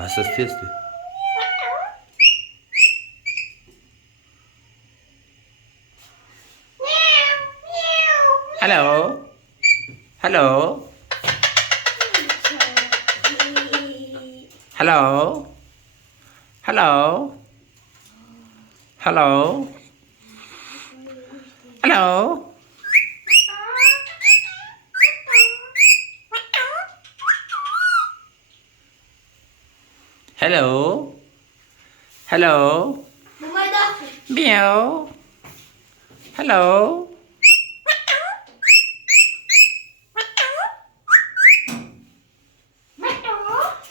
असते असते. Hello hello hello hello hello hello hello hello meow hello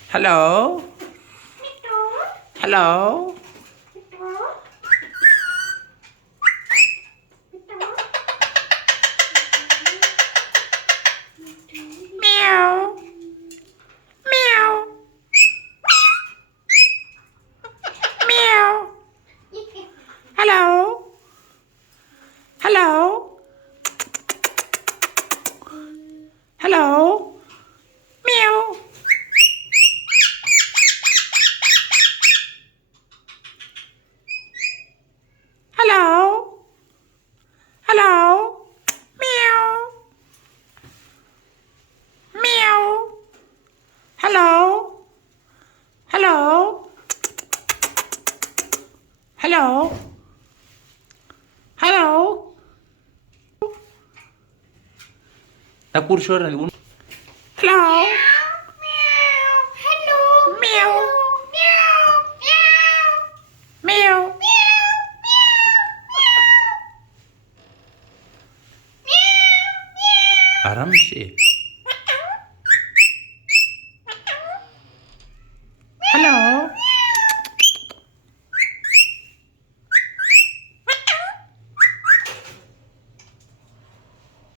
hello hello meow meow meow hello hello hello meow hello hello meow meow hello hello hello hello पुरुषवर hello meow meow आराम से